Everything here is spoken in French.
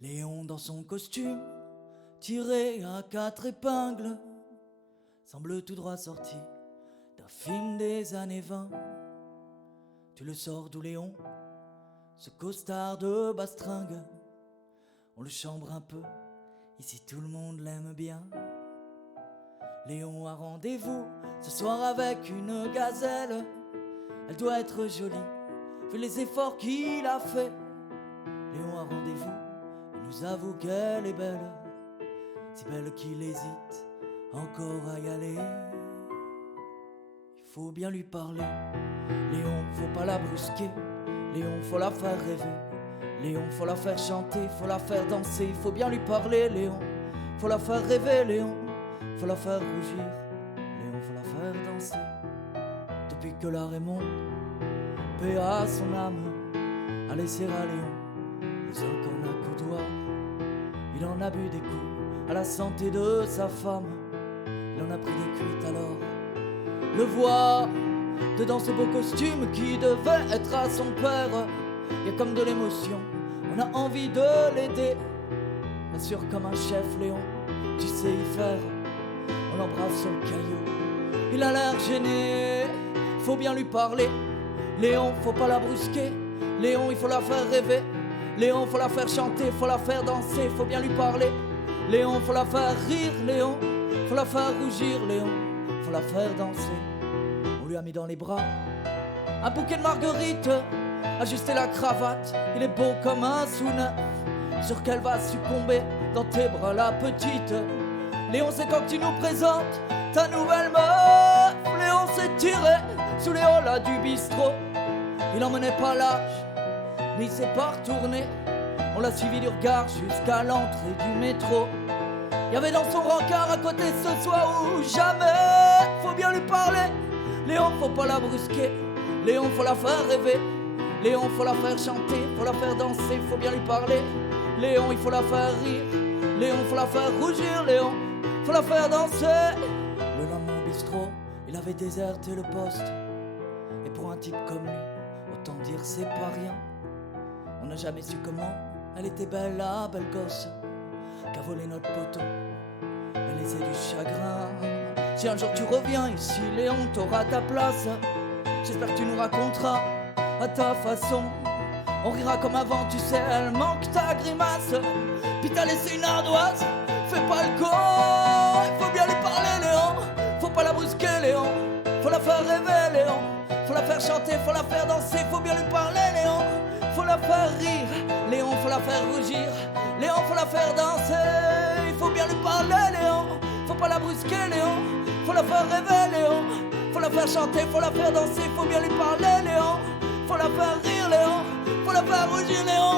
Léon dans son costume, tiré à 4 épingles, semble tout droit sorti d'un film des années 20. Tu le sors d'où Léon, ce costard de bastringue? On le chambre un peu, ici tout le monde l'aime bien. Léon a rendez-vous ce soir avec une gazelle. Elle doit être jolie, vu les efforts qu'il a fait. Léon a rendez-vous, il nous avoue qu'elle est belle, si belle qu'il hésite encore à y aller. Il faut bien lui parler, Léon, faut pas la brusquer. Léon, faut la faire rêver. Léon, faut la faire chanter, faut la faire danser. Il faut bien lui parler, Léon, faut la faire rêver. Léon, faut la faire rougir. Léon, faut la faire danser. Depuis que la Raymond, paix à son âme, a laissé à Léon les incornacoudoirs. Il en a bu des coups à la santé de sa femme. Il en a pris des cuites alors. Le voir dedans ce beau costume qui devait être à son père. Il y a comme de l'émotion, on a envie de l'aider. Assure comme un chef, Léon, tu sais y faire. On l'embrasse sur le caillou, il a l'air gêné. Faut bien lui parler, Léon, faut pas la brusquer. Léon, il faut la faire rêver. Léon, faut la faire chanter, faut la faire danser. Faut bien lui parler, Léon, faut la faire rire. Léon, faut la faire rougir. Léon, faut la faire danser. On lui a mis dans les bras un bouquet de marguerites, ajusté la cravate, il est beau comme un sous-neuf. Sûr qu'elle va succomber dans tes bras, la petite. Léon, c'est quand tu nous présentes ta nouvelle meuf. Léon s'est tiré sous les halls du bistrot. Il en menait pas l'âge, mais il s'est pas retourné. On l'a suivi du regard jusqu'à l'entrée du métro. Il y avait dans son rencard à côté ce soir ou jamais. Faut bien lui parler, Léon, faut pas la brusquer. Léon, faut la faire rêver. Léon, faut la faire chanter, faut la faire danser. Faut bien lui parler, Léon, il faut la faire rire. Léon, faut la faire rougir. Léon, faut la faire danser. Le lendemain au bistrot, il avait déserté le poste. Et pour un type comme lui, autant dire c'est pas rien. On n'a jamais su comment elle était belle, la belle gosse qu'a volé notre poteau. Elle laissait du chagrin. Si un jour tu reviens ici, Léon, t'auras ta place. J'espère que tu nous raconteras à ta façon. On rira comme avant, tu sais, elle manque ta grimace. Puis t'as laissé une ardoise, fais pas le con. Il faut bien lui parler, Léon, faut pas la brusquer, Léon. Faut la faire rêver, Léon, faut la faire chanter, faut la faire danser. Faut bien lui parler, Léon, faut la faire rire. Léon, faut la faire rougir. Léon, faut la faire danser. Il faut bien lui parler, Léon, faut pas la brusquer, Léon. Faut la faire rêver, Léon, faut la faire chanter, faut la faire danser. Faut bien lui parler, Léon, faut la faire rire, Léon, faut la faire rougir, Léon.